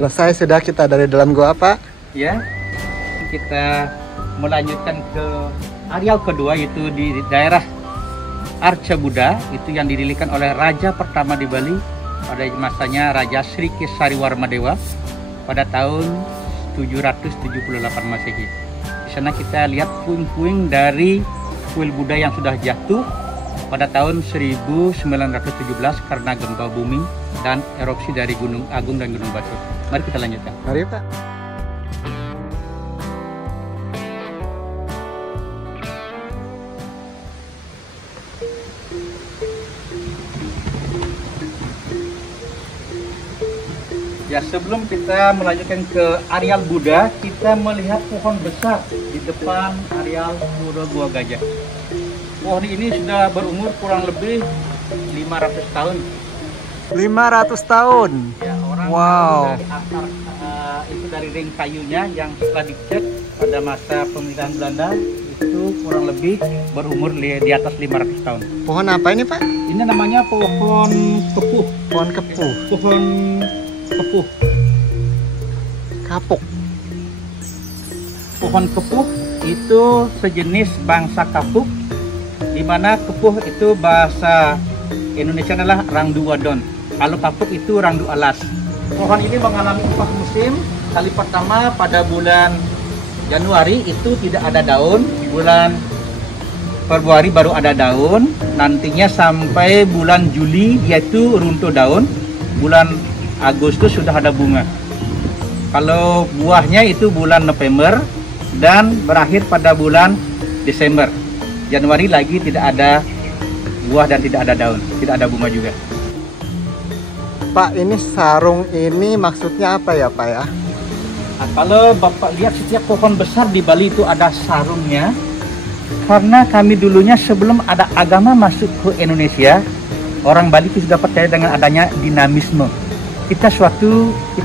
Selesai sudah kita dari dalam gua, Pak. Ya, kita melanjutkan ke areal kedua, yaitu di daerah Arca Buddha, itu yang didirikan oleh raja pertama di Bali pada masanya Raja Sri Kesariwarmadewa pada tahun 778 Masehi. Di sana kita lihat puing-puing dari kuil Buddha yang sudah jatuh pada tahun 1917 karena gempa bumi dan erupsi dari Gunung Agung dan Gunung Batur. Mari kita lanjutkan. Mari, Pak. Ya, sebelum kita melanjutkan ke areal Buddha, kita melihat pohon besar di depan areal Pura Gua Gajah. Pohon ini sudah berumur kurang lebih 500 tahun. 500 tahun. Ya, orang Wow. dari akar itu dari ring kayunya yang setelah dicek pada masa pemerintahan Belanda itu kurang lebih berumur di atas 500 tahun. Pohon apa ini, Pak? Ini namanya pohon kepuh. Pohon kepuh. Pohon kepuh. Kapuk. Pohon kepuh itu sejenis bangsa kapuk, di mana kepuh itu bahasa Indonesia adalah rangdu wadon. Kalau kapuk itu rangdu alas. Pohon ini mengalami 4 musim. Kali pertama pada bulan Januari itu tidak ada daun, bulan Februari baru ada daun, nantinya sampai bulan Juli yaitu runtuh daun, bulan Agustus sudah ada bunga. Kalau buahnya itu bulan November dan berakhir pada bulan Desember. Januari lagi tidak ada buah dan tidak ada daun, tidak ada bunga juga. Pak, ini sarung ini maksudnya apa ya, Pak ya? Nah, kalau Bapak lihat setiap pohon besar di Bali itu ada sarungnya. Karena kami dulunya sebelum ada agama masuk ke Indonesia, orang Bali itu sudah percaya dengan adanya dinamisme. Kita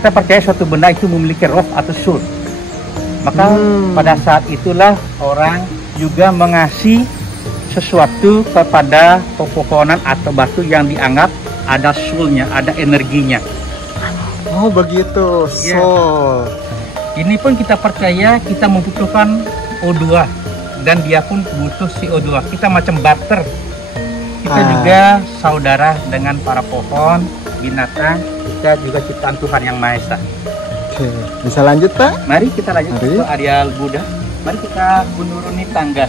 percaya suatu benda itu memiliki roh atau soul. Maka pada saat itulah orang juga mengasih sesuatu kepada pepohonan atau batu yang dianggap ada soulnya, ada energinya. Oh, begitu. Iya. Soul. Ini pun kita percaya kita membutuhkan O2 dan dia pun butuh CO2. Kita macam barter. Kita juga saudara dengan para pohon, binatang. Kita juga ciptaan Tuhan Yang Maha Esa. Oke, bisa lanjut, Pak? Mari kita lanjut Mari. ke areal Buddha. Mari kita menuruni tangga.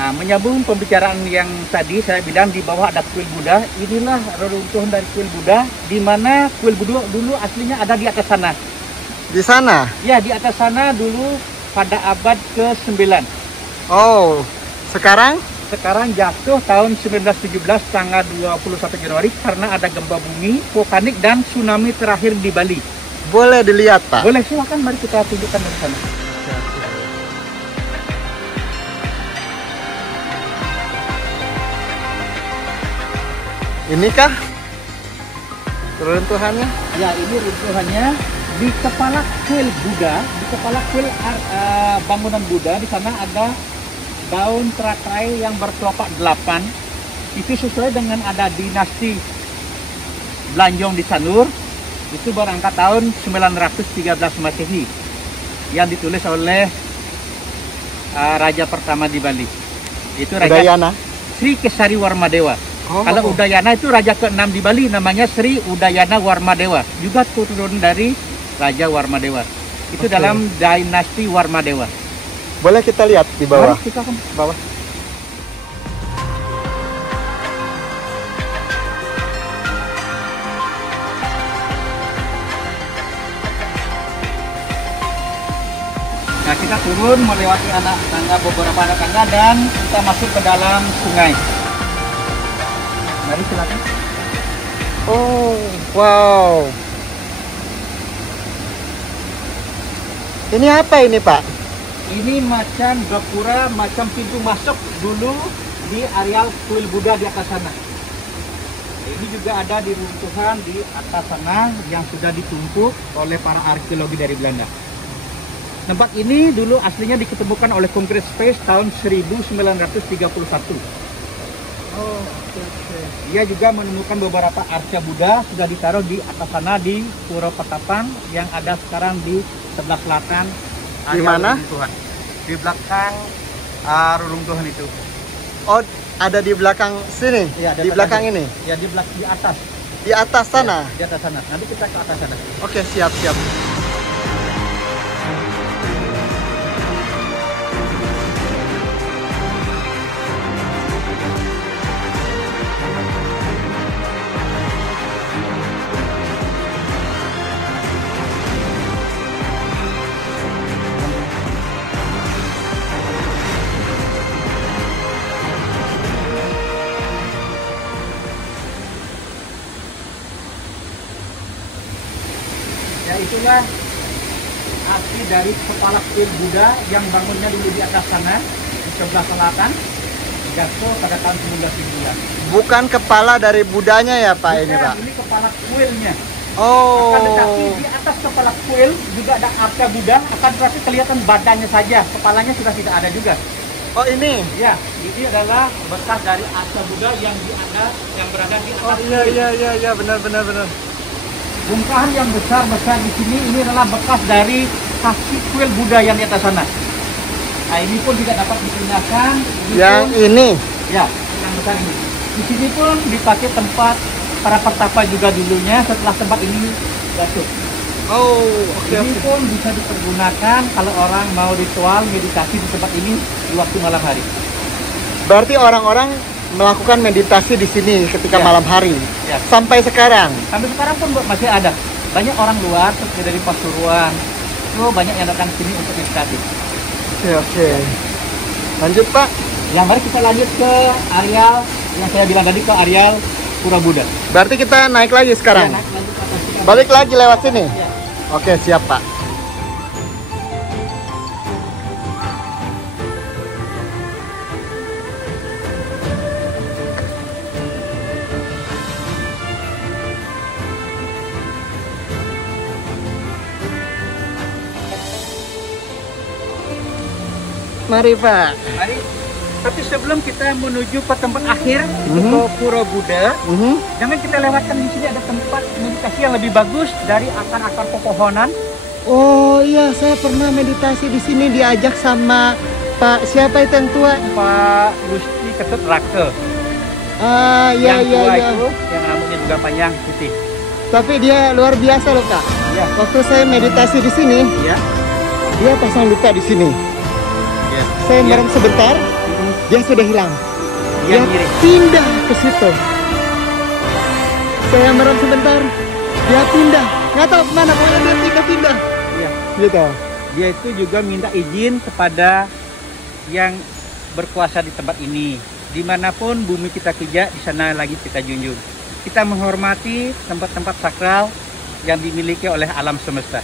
Nah, menyambung pembicaraan yang tadi saya bilang di bawah ada kuil Buddha. Inilah reruntuhan dari kuil Buddha, di mana kuil Buddha dulu aslinya ada di atas sana. Di sana? Ya, di atas sana dulu pada abad ke-9. Oh, sekarang? Sekarang jatuh tahun 1917 tanggal 21 Januari karena ada gempa bumi, vulkanik dan tsunami terakhir di Bali. Boleh dilihat, Pak? Boleh, silakan, mari kita tunjukkan dari sana. Inikah runtuhannya? Ya, ini runtuhannya di kepala kuil Buddha, di kepala kuil bangunan Buddha. Di sana ada daun teratai yang berkelopak 8. Itu sesuai dengan ada dinasti Blanjong di Sanur. Itu berangkat tahun 913 Masehi yang ditulis oleh raja pertama di Bali. Itu Raja Udayana. Sri Kesari Warmadewa. Oh. Kalau Udayana itu raja ke-6 di Bali, namanya Sri Udayana Warmadewa. Juga turun dari Raja Warmadewa. Itu Oke. dalam dinasti Warmadewa. Boleh kita lihat di bawah. Mari kita ke bawah. Nah, kita turun melewati anak tangga, beberapa anak tangga, dan kita masuk ke dalam sungai. Mari silakan. Oh, wow. Ini apa ini, Pak? Ini macam gapura, macam pintu masuk dulu di areal kuil Buddha di atas sana. Ini juga ada di runtuhan di atas sana yang sudah ditumpuk oleh para arkeologi dari Belanda. Tempat ini dulu aslinya diketemukan oleh Kongres Space tahun 1931. Oh, oke. Dia juga menemukan beberapa arca Buddha sudah ditaruh di atas sana di Pura Patapang yang ada sekarang di sebelah selatan. Di mana? Reruntuhan. Di belakang reruntuhan itu. Oh, ada di belakang sini? Iya, di belakang ini? Ya, di belakang, di atas. Di atas sana? Ya, di atas sana. Nanti kita ke atas sana. Oke, siap, siap. Ya, itulah asli dari kepala kuil Buddha yang bangunnya dulu di atas sana, di sebelah selatan, jatuh pada tahun 1909. Bukan kepala dari Budanya ya, Pak, ini, Bukan, Pak? ini kepala kuilnya. Oh. Akan tetapi di atas kepala kuil juga ada arca Buddha, akan tetapi kelihatan badannya saja, kepalanya sudah tidak ada juga. Oh, ini? Ya, ini adalah bekas dari arca Buddha yang berada di atas Oh, iya, benar. bongkahan yang besar di sini ini adalah bekas dari kaki kuil Buddha yang di atas sana. Nah, ini pun tidak dapat dipindahkan. Yang ini? Ya, yang besar ini. Di sini pun dipakai tempat para pertapa juga dulunya setelah tempat ini jatuh. Oh, Ini pun bisa dipergunakan kalau orang mau ritual meditasi di tempat ini di waktu malam hari. Berarti orang-orang melakukan meditasi di sini ketika Ya. malam hari. Ya. Sampai sekarang. Sampai sekarang pun masih ada. Banyak orang luar seperti dari Pasuruan. Itu banyak yang datang sini untuk meditasi. Oke. Lanjut, Pak. Yang mari kita lanjut ke areal yang saya bilang tadi, ke areal Pura Buddha. Berarti kita naik lagi sekarang. Ya, lanjut ke atas. Balik lagi lewat sini. Ya. Oke, siap, Pak. Mari, Pak. Mari. Tapi sebelum kita menuju ke tempat akhir, Mhm. ke Pura Buddha, Mhm. jangan kita lewatkan di sini ada tempat meditasi yang lebih bagus dari akar-akar pepohonan. Oh iya, saya pernah meditasi di sini diajak sama Pak siapa itu yang tua? Pak Gusti Ketut Rake. Ah, iya. Yang tua itu, yang rambutnya juga panjang putih. Tapi dia luar biasa loh, Kak. Ya, Waktu saya meditasi di sini, ya. dia pasang luka di sini. Ya. Saya merem sebentar, dia sudah hilang. Dia Dia mirip. pindah ke situ. Saya merem sebentar, dia pindah. Nggak tahu kemana, pokoknya dia pindah. Iya. Gitu. Dia itu juga minta izin kepada yang berkuasa di tempat ini. Dimanapun bumi kita pijak, di sana lagi kita junjung. Kita menghormati tempat-tempat sakral yang dimiliki oleh alam semesta.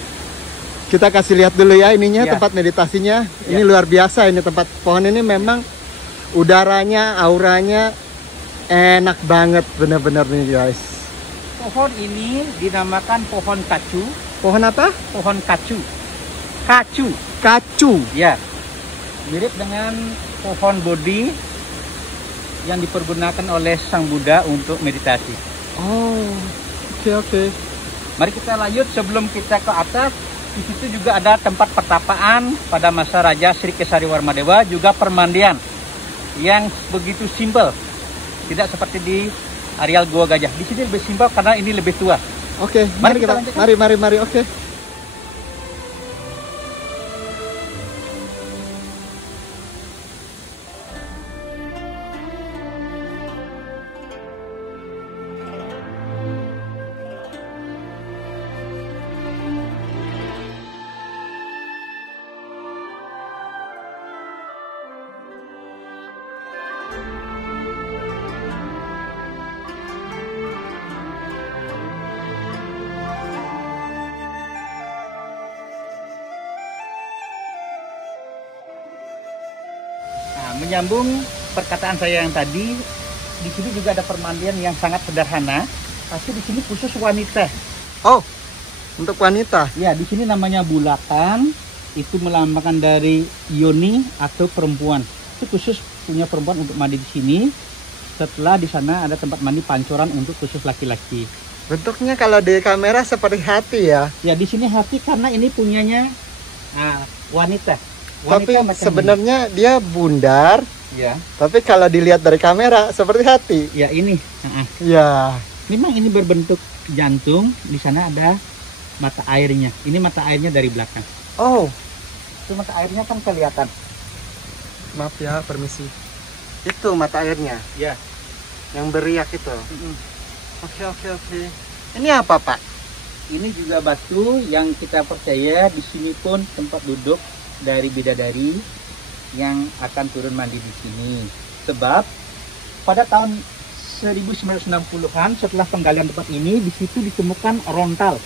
Kita kasih lihat dulu ya ininya, Ya. tempat meditasinya. Ini Ya. luar biasa, ini tempat pohon ini memang udaranya, auranya enak banget bener-bener nih guys. Pohon ini dinamakan pohon kacu. Pohon apa? Pohon kacu. Kacu. Kacu. Ya. Mirip dengan pohon Bodhi yang dipergunakan oleh Sang Buddha untuk meditasi. Oh, oke. Mari kita lanjut sebelum kita ke atas. Di situ juga ada tempat pertapaan pada masa Raja Sri Kesari Warmadewa, juga permandian. yang begitu simpel. Tidak seperti di areal Gua Gajah. Di sini lebih simpel karena ini lebih tua. Oke, Mari mari kita kita, lanjutkan. mari, oke. Nah, menyambung perkataan saya yang tadi, di sini juga ada permandian yang sangat sederhana, tapi di sini khusus wanita. Oh, untuk wanita. Ya, di sini namanya bulatan, itu melambangkan dari yoni atau perempuan. Itu khusus punya perempuan untuk mandi di sini. Setelah di sana ada tempat mandi pancoran untuk khusus laki-laki. Bentuknya kalau di kamera seperti hati ya. Ya, di sini hati karena ini punyanya wanita. Tapi macam sebenarnya dia bundar. ini. Ya, Tapi kalau dilihat dari kamera seperti hati. ya ini. Ya. Memang ini berbentuk jantung. Di sana ada mata airnya. Ini mata airnya dari belakang. Oh, Itu mata airnya kan kelihatan. maaf ya, permisi. Itu mata airnya Ya. yang beriak itu. Oke. Ini apa, Pak? Ini juga batu yang kita percaya di sini pun tempat duduk dari bidadari yang akan turun mandi di sini. Sebab pada tahun 1960-an setelah penggalian tempat ini, di situ ditemukan rontal.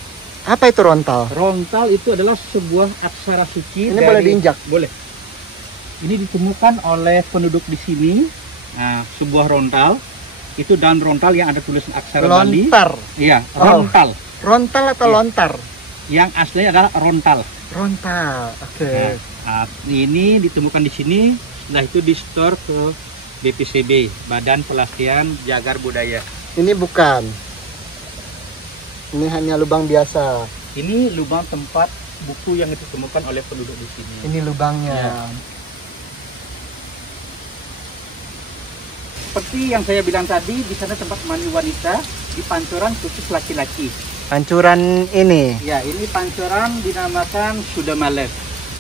Apa itu rontal? Rontal itu adalah sebuah aksara suci. Ini boleh diinjak? Boleh. Ini ditemukan oleh penduduk di sini. Nah, sebuah rontal. Itu daun rontal yang ada tulisan aksara Bali. Lontar. Iya, Oh. rontal. Rontal atau Iya. lontar? Yang aslinya adalah rontal. Rontal. Oke. Nah, ini ditemukan di sini. Setelah itu di store ke BPCB, Badan Pelestarian Jagar Budaya. Ini bukan. Ini hanya lubang biasa. Ini lubang tempat buku yang ditemukan oleh penduduk di sini. Ini lubangnya. Ya. Seperti yang saya bilang tadi, di sana tempat mandi wanita, di pancoran khusus laki-laki. Pancuran ini Ya, ini pancoran dinamakan Sudamala.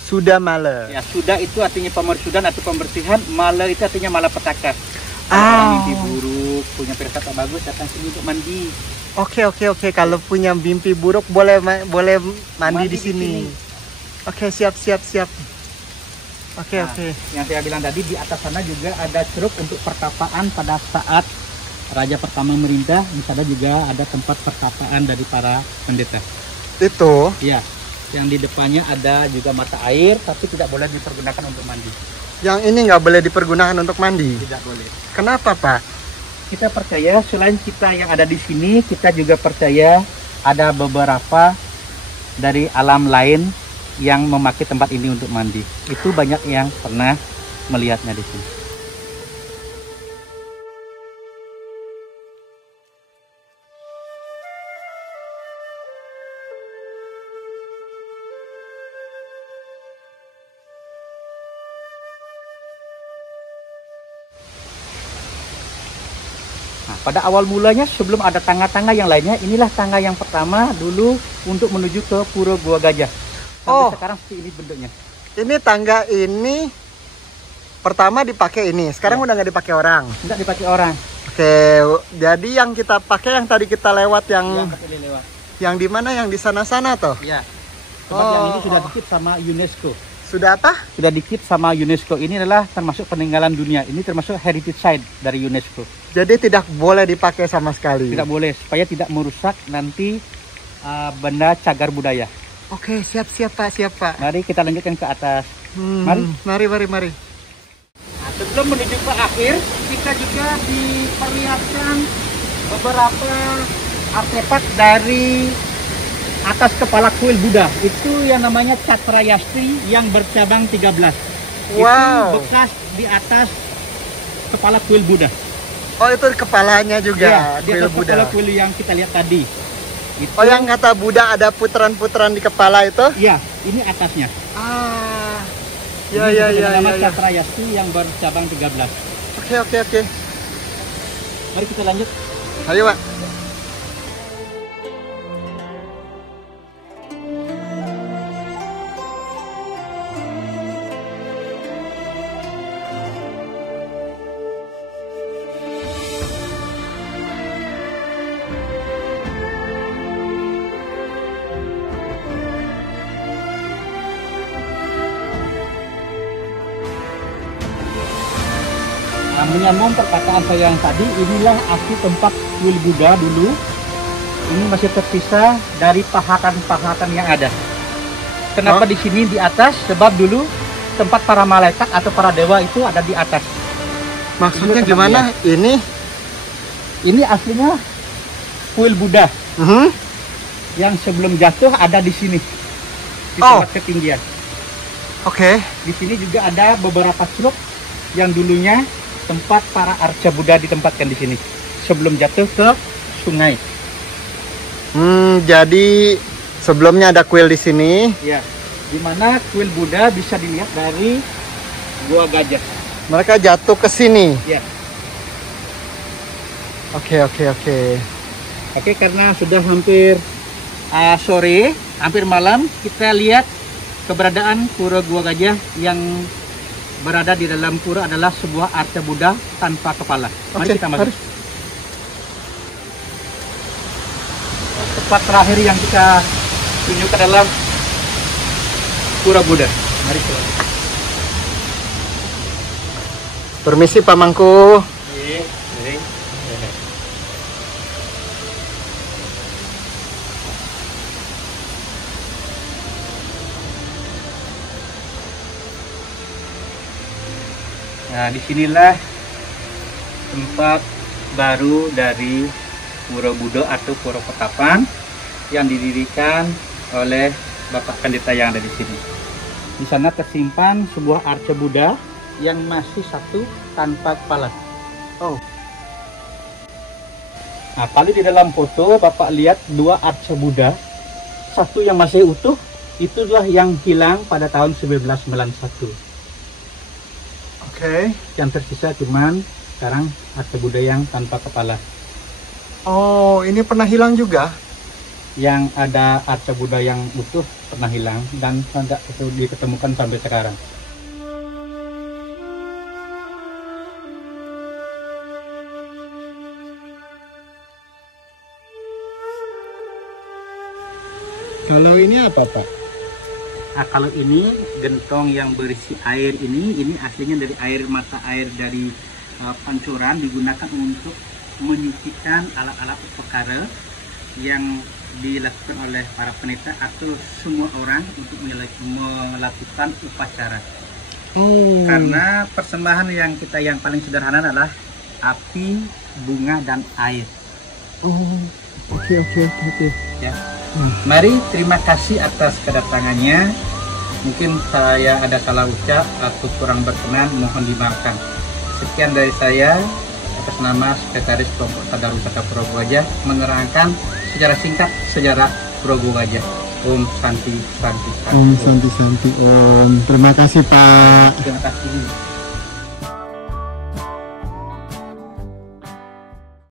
sudah male. Ya, sudah itu artinya pemersudan atau pembersihan, mala itu artinya malapetaka. Ah. Orang mimpi buruk, punya firasat tak bagus, datang sini untuk mandi. Oke. Kalau punya mimpi buruk boleh mandi di sini. Oke, siap. Oke. Nah, yang saya bilang tadi, di atas sana juga ada ceruk untuk pertapaan pada saat Raja pertama merintah. Di sana juga ada tempat pertapaan dari para pendeta. Itu Ya, yang di depannya ada juga mata air, tapi tidak boleh dipergunakan untuk mandi. yang ini nggak boleh dipergunakan untuk mandi. Tidak boleh. Kenapa, Pak? Kita percaya selain kita yang ada di sini, kita juga percaya ada beberapa dari alam lain yang memakai tempat ini untuk mandi. Itu banyak yang pernah melihatnya di sini. Nah, pada awal mulanya sebelum ada tangga-tangga yang lainnya, inilah tangga yang pertama dulu untuk menuju ke Pura Gua Gajah. Sampai Oh. sekarang seperti ini bentuknya. Ini tangga ini pertama dipakai ini, sekarang Ya. udah nggak dipakai orang. Tidak dipakai orang. Oke, jadi yang kita pakai yang tadi kita lewat yang Yang kepilih lewat. di mana, yang di sana-sana toh? Ya. Sebab yang ini sudah Oh. dikit sama UNESCO. Sudah apa? Sudah dikit sama UNESCO. Ini adalah termasuk peninggalan dunia. Ini termasuk heritage site dari UNESCO. Jadi tidak boleh dipakai sama sekali. Tidak boleh supaya tidak merusak nanti benda cagar budaya. Oke, siap Pak. Mari kita lanjutkan ke atas. Mari. Mari. Nah, sebelum menuju ke akhir, kita juga diperlihatkan beberapa artefak dari atas kepala kuil Buddha. Itu yang namanya Catrayasti yang bercabang 13. Wow. Itu bekas di atas kepala kuil Buddha. Oh, itu kepalanya juga, Ya, di kuil atas Buddha. kepala kuil yang kita lihat tadi. Itu, Oh, yang kata Buddha ada putaran-putaran di kepala itu? ya, ini atasnya. Ah. Ini Ya. nama Catrayasti yang bercabang 13. Oke. Mari kita lanjut. Ayo, Pak. Menyambung perkataan saya yang tadi, inilah asli tempat kuil Buddha dulu. Ini masih terpisah dari pahatan-pahatan yang ada. Kenapa di sini di atas? Sebab dulu tempat para malaikat atau para dewa itu ada di atas. Maksudnya gimana? Ini aslinya kuil Buddha yang sebelum jatuh ada di sini, di tempat ketinggian. Oke. Di sini juga ada beberapa ceruk yang dulunya tempat para arca Buddha ditempatkan di sini sebelum jatuh ke sungai. Jadi sebelumnya ada kuil di sini. Ya, di mana kuil Buddha bisa dilihat dari Gua Gajah. Mereka jatuh ke sini. Ya. Oke. Oke, karena sudah hampir sore, hampir malam, kita lihat keberadaan pura Gua Gajah yang berada di dalam pura adalah sebuah arca Buddha tanpa kepala. Mari kita masuk. Tempat terakhir yang kita tunjuk ke dalam pura Buddha. Mari kita. Permisi Pak Mangku. Nah, disinilah tempat baru dari Pura Buddha atau Pura Ketapang yang didirikan oleh Bapak Pendeta yang ada di sini. Di sana tersimpan sebuah arca Buddha yang masih satu tanpa kepala. Nah, kalau di dalam foto Bapak lihat dua arca Buddha, satu yang masih utuh, itulah yang hilang pada tahun 1991. Yang tersisa cuman sekarang arca Buddha yang tanpa kepala. Oh, ini pernah hilang juga? Yang ada arca Buddha yang utuh pernah hilang dan tidak diketemukan sampai sekarang. Kalau ini apa, Pak? Nah, kalau ini gentong yang berisi air ini aslinya dari air mata air dari pancuran, digunakan untuk menyucikan alat-alat upakara yang dilakukan oleh para pendeta atau semua orang untuk melakukan upacara. Karena persembahan yang kita yang paling sederhana adalah api, bunga, dan air. Oke. Ya. Mari, terima kasih atas kedatangannya. Mungkin saya ada salah ucap atau kurang berkenan, mohon dimaafkan. Sekian dari saya atas nama Sekretaris Kelompok Sadar Wisata Pura Gua Gajah menerangkan secara singkat sejarah Pura Gua Gajah. Om Santi. Om. Terima kasih, Pak. Terima kasih.